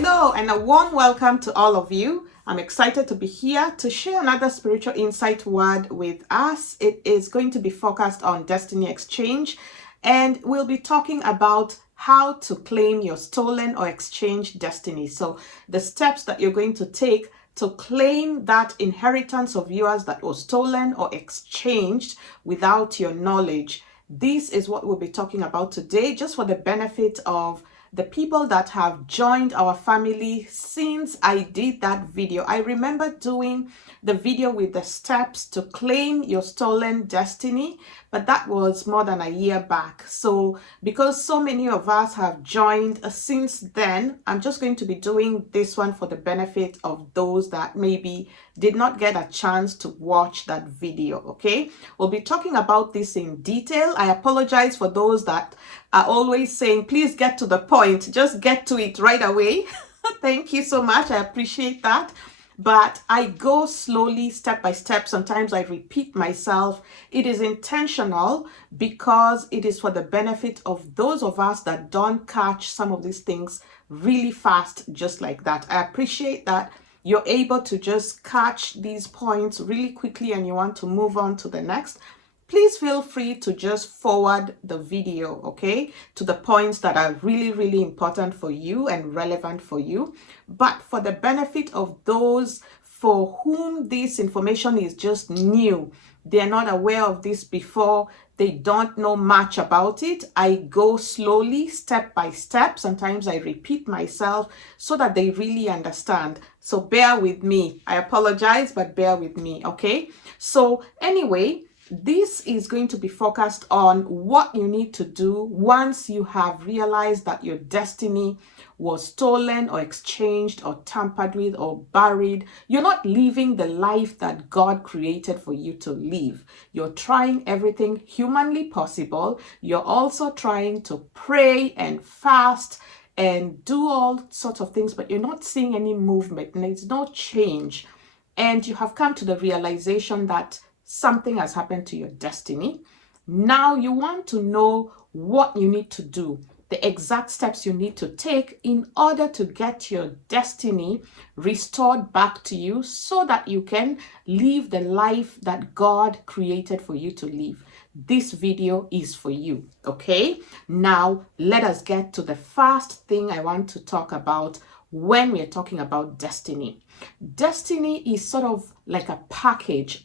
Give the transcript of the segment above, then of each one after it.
Hello and a warm welcome to all of you. I'm excited to be here to share another spiritual insight word with us. It is going to be focused on Destiny Exchange, and we'll be talking about how to claim your stolen or exchanged destiny. So the steps that you're going to take to claim that inheritance of yours that was stolen or exchanged without your knowledge. This is what we'll be talking about today, just for the benefit of the people that have joined our family since I did that video. I remember doing the video with the steps to claim your stolen destiny, but that was more than a year back. So because so many of us have joined since then, I'm just going to be doing this one for the benefit of those that maybe did not get a chance to watch that video. Okay, we'll be talking about this in detail. I apologize for those that are always saying, please get to the point, just get to it right away. Thank you so much. I appreciate that. But I go slowly, step by step. Sometimes I repeat myself. It is intentional because it is for the benefit of those of us that don't catch some of these things really fast, just like that. I appreciate that you're able to just catch these points really quickly and you want to move on to the next. Please feel free to just forward the video, okay, to the points that are really, really important for you and relevant for you. But for the benefit of those for whom this information is just new, they're not aware of this before, they don't know much about it, I go slowly, step by step. Sometimes I repeat myself so that they really understand. So bear with me. I apologize, but bear with me, okay? So anyway, this is going to be focused on what you need to do once you have realized that your destiny was stolen or exchanged or tampered with or buried. You're not living the life that God created for you to live. You're trying everything humanly possible. You're also trying to pray and fast and do all sorts of things, but you're not seeing any movement and there's no change. And you have come to the realization that something has happened to your destiny. Now you want to know what you need to do, the exact steps you need to take in order to get your destiny restored back to you so that you can live the life that God created for you to live. This video is for you, okay? Now let us get to the first thing I want to talk about when we're talking about destiny. Destiny is sort of like a package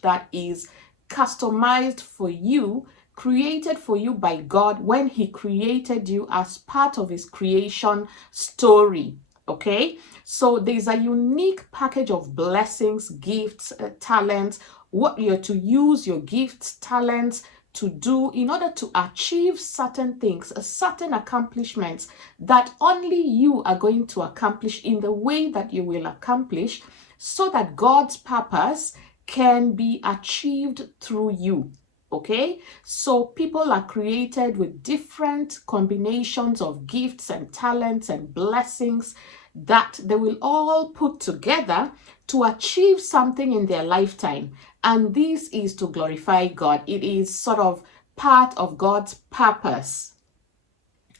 that is customized for you, created for you by God when He created you as part of His creation story. Okay, so there's a unique package of blessings, gifts, talents, what you're to use your gifts, talents to do in order to achieve certain things, certain accomplishments that only you are going to accomplish in the way that you will accomplish, so that God's purpose can be achieved through you. Okay, so people are created with different combinations of gifts and talents and blessings that they will all put together to achieve something in their lifetime. And this is to glorify God. It is sort of part of God's purpose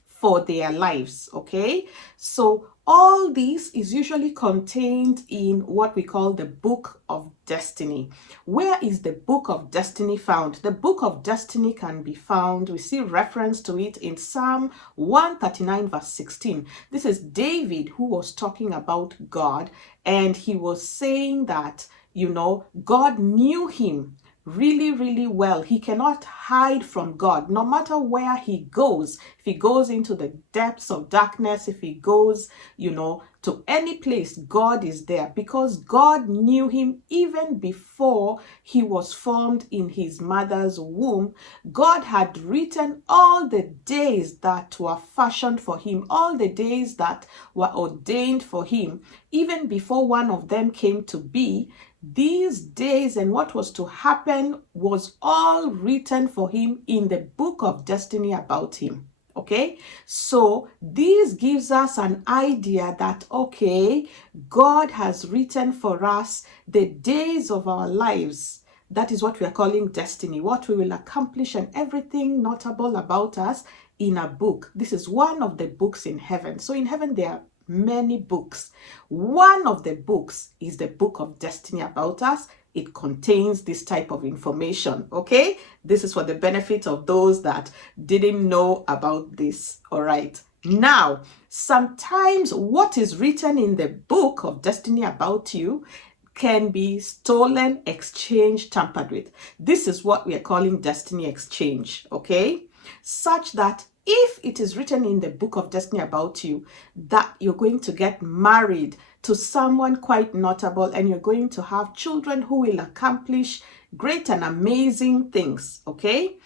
for their lives, okay? So all this is usually contained in what we call the Book of Destiny. Where is the Book of Destiny found? The Book of Destiny can be found, we see reference to it in Psalm 139 verse 16. This is David who was talking about God, and he was saying that, you know, God knew him really, really well. He cannot hide from God no matter where he goes. If he goes into the depths of darkness, if he goes, you know, to any place, God is there, because God knew him even before he was formed in his mother's womb. God had written all the days that were fashioned for him, all the days that were ordained for him, even before one of them came to be. These days and what was to happen was all written for him in the Book of Destiny about him. Okay, so this gives us an idea that, okay, God has written for us the days of our lives. That is what we are calling destiny, what we will accomplish and everything notable about us in a book. This is one of the books in heaven. So in heaven, there are many books. One of the books is the Book of Destiny About Us. It contains this type of information, okay? This is for the benefit of those that didn't know about this, all right? Now, sometimes what is written in the Book of Destiny About You can be stolen, exchanged, tampered with. This is what we are calling destiny exchange, okay? Such that if it is written in the Book of Destiny About You that you're going to get married to someone quite notable and you're going to have children who will accomplish great and amazing things, okay?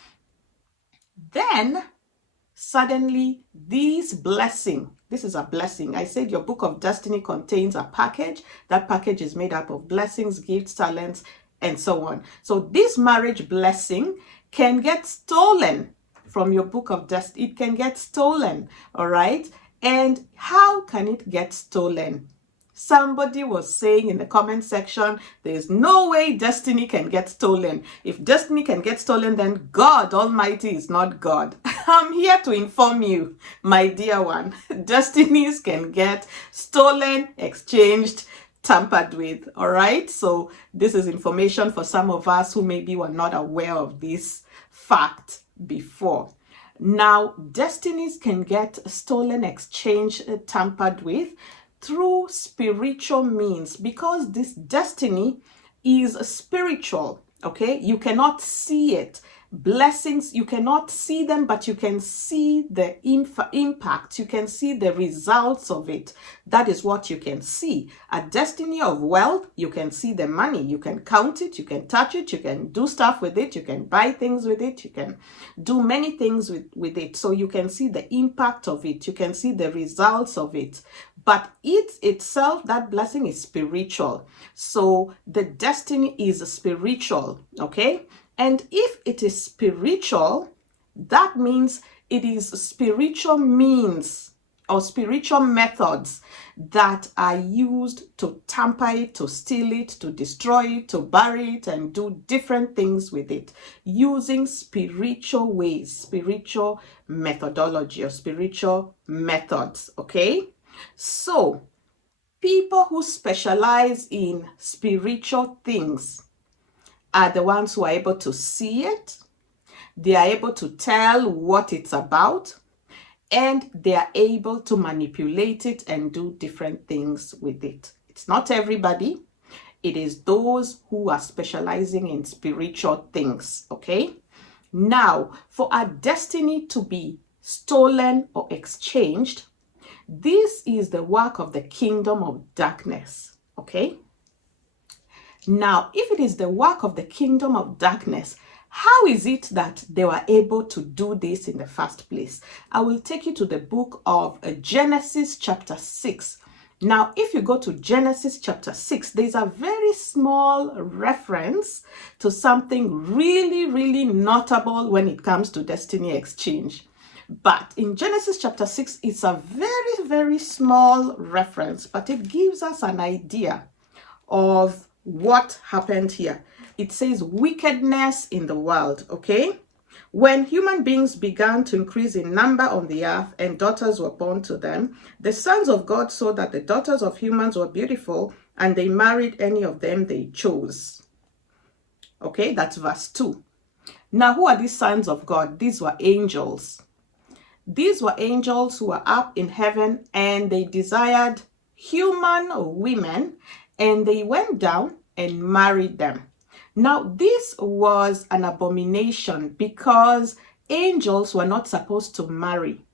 Then suddenly this is a blessing. I said your Book of Destiny contains a package. That package is made up of blessings, gifts, talents, and so on. So this marriage blessing can get stolen from your Book of Destiny. It can get stolen, all right? And how can it get stolen? Somebody was saying in the comment section, there's no way destiny can get stolen. If destiny can get stolen, then God Almighty is not God. I'm here to inform you, my dear one, destinies can get stolen, exchanged, tampered with, all right? So this is information for some of us who maybe were not aware of this fact before. Now, destinies can get stolen, exchanged, tampered with through spiritual means, because this destiny is spiritual, okay? You cannot see it. Blessings, you cannot see them, but you can see the impact. You can see the results of it. That is what you can see. A destiny of wealth, you can see the money. You can count it, you can touch it, you can do stuff with it, you can buy things with it, you can do many things with it. So you can see the impact of it. You can see the results of it. But it itself, that blessing is spiritual. So the destiny is spiritual, okay? And if it is spiritual, that means it is spiritual means or spiritual methods that are used to tamper it, to steal it, to destroy it, to bury it, and do different things with it using spiritual ways, spiritual methodology or spiritual methods, okay? So people who specialize in spiritual things are the ones who are able to see it, they are able to tell what it's about, and they are able to manipulate it and do different things with it. It's not everybody. It is those who are specializing in spiritual things, okay? Now, for our destiny to be stolen or exchanged, this is the work of the kingdom of darkness, okay? Now, if it is the work of the kingdom of darkness, how is it that they were able to do this in the first place? I will take you to the book of Genesis chapter 6. Now, if you go to Genesis chapter 6, there's a very small reference to something really, really notable when it comes to destiny exchange. But in Genesis chapter 6, it's a very, very small reference, but it gives us an idea of what happened here. It says wickedness in the world, okay? When human beings began to increase in number on the earth and daughters were born to them, the sons of God saw that the daughters of humans were beautiful and they married any of them they chose. Okay, that's verse 2. Now, who are these sons of God? These were angels. These were angels who were up in heaven and they desired human women and they went down and married them. Now, this was an abomination because angels were not supposed to marry.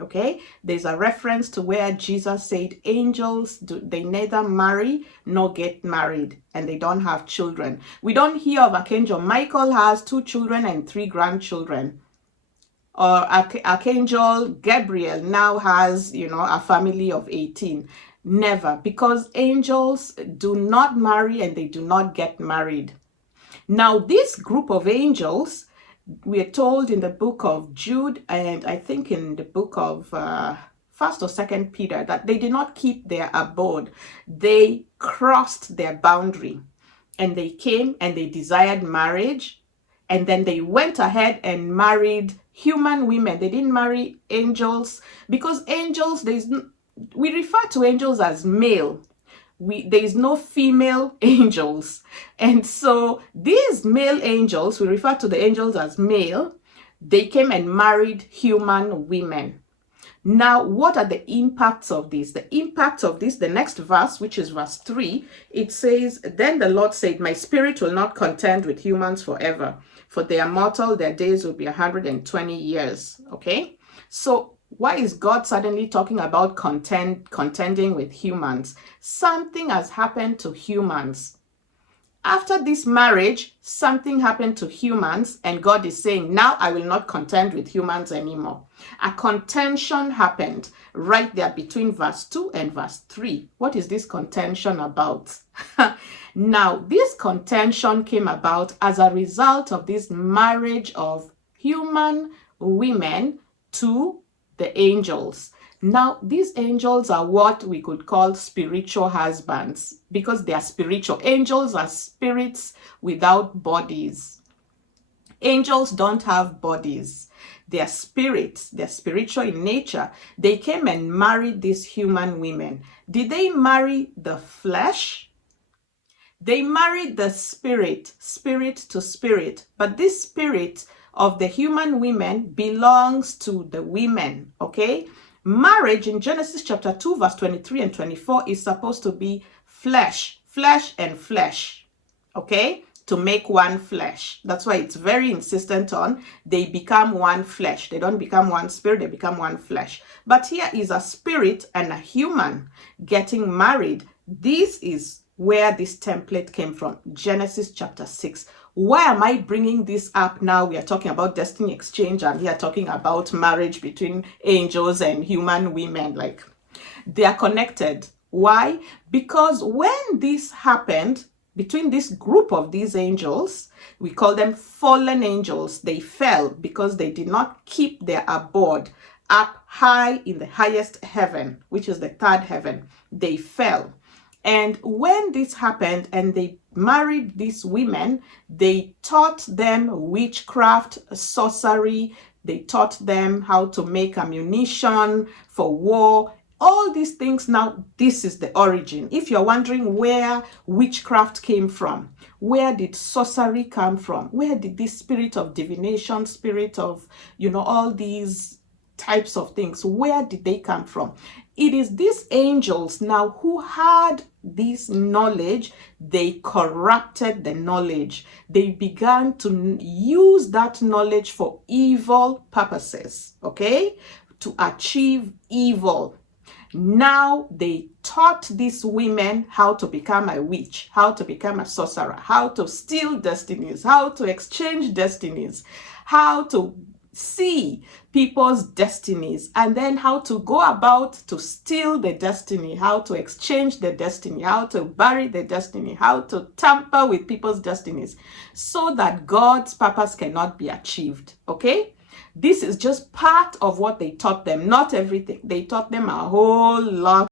Okay, there's a reference to where Jesus said angels, they neither marry nor get married and they don't have children. We don't hear of Archangel Michael has 2 children and 3 grandchildren. Or Archangel Gabriel now has, a family of 18. Never, because angels do not marry and they do not get married. Now, this group of angels, we are told in the book of Jude and I think in the book of 1st or 2nd Peter that they did not keep their abode. They crossed their boundary and they came and they desired marriage and then they went ahead and married human women. They didn't marry angels because angels, we refer to angels as male. There is no female angels. And so these male angels, we refer to the angels as male, they came and married human women. Now, what are the impacts of this? The impact of this, the next verse, which is verse 3, it says, "Then the Lord said, my spirit will not contend with humans forever, for they are mortal, their days will be 120 years. Okay? So why is God suddenly talking about contending with humans? Something has happened to humans. After this marriage, something happened to humans, and God is saying, now I will not contend with humans anymore. A contention happened right there between verse 2 and verse 3. What is this contention about? Now, this contention came about as a result of this marriage of human women to the angels. Now, these angels are what we could call spiritual husbands because they are spiritual. Angels are spirits without bodies. Angels don't have bodies. They are spirits. They're spiritual in nature. They came and married these human women. Did they marry the flesh? They married the spirit, spirit to spirit. But this spirit of the human women belongs to the women, okay? Marriage in Genesis chapter 2, verse 23 and 24 is supposed to be flesh, flesh and flesh, okay? To make one flesh. That's why it's very insistent on they become one flesh. They don't become one spirit, they become one flesh. But here is a spirit and a human getting married. This is where this template came from, Genesis chapter 6. Why am I bringing this up now? We are talking about destiny exchange and we are talking about marriage between angels and human women. Like, they are connected. Why? Because when this happened between this group of these angels, we call them fallen angels. They fell because they did not keep their abode up high in the highest heaven, which is the third heaven. They fell. And when this happened and they married these women, they taught them witchcraft, sorcery. They taught them how to make ammunition for war. All these things. Now, this is the origin. If you're wondering where witchcraft came from, where did sorcery come from? Where did this spirit of divination, spirit of, all these types of things, where did they come from? It is these angels now who had this knowledge. They corrupted the knowledge. They began to use that knowledge for evil purposes, okay? To achieve evil. Now they taught these women how to become a witch, how to become a sorcerer, how to steal destinies, how to exchange destinies, how to see people's destinies, and then how to go about to steal the destiny, how to exchange the destiny, how to bury the destiny, how to tamper with people's destinies so that God's purpose cannot be achieved, okay? This is just part of what they taught them, not everything. They taught them a whole lot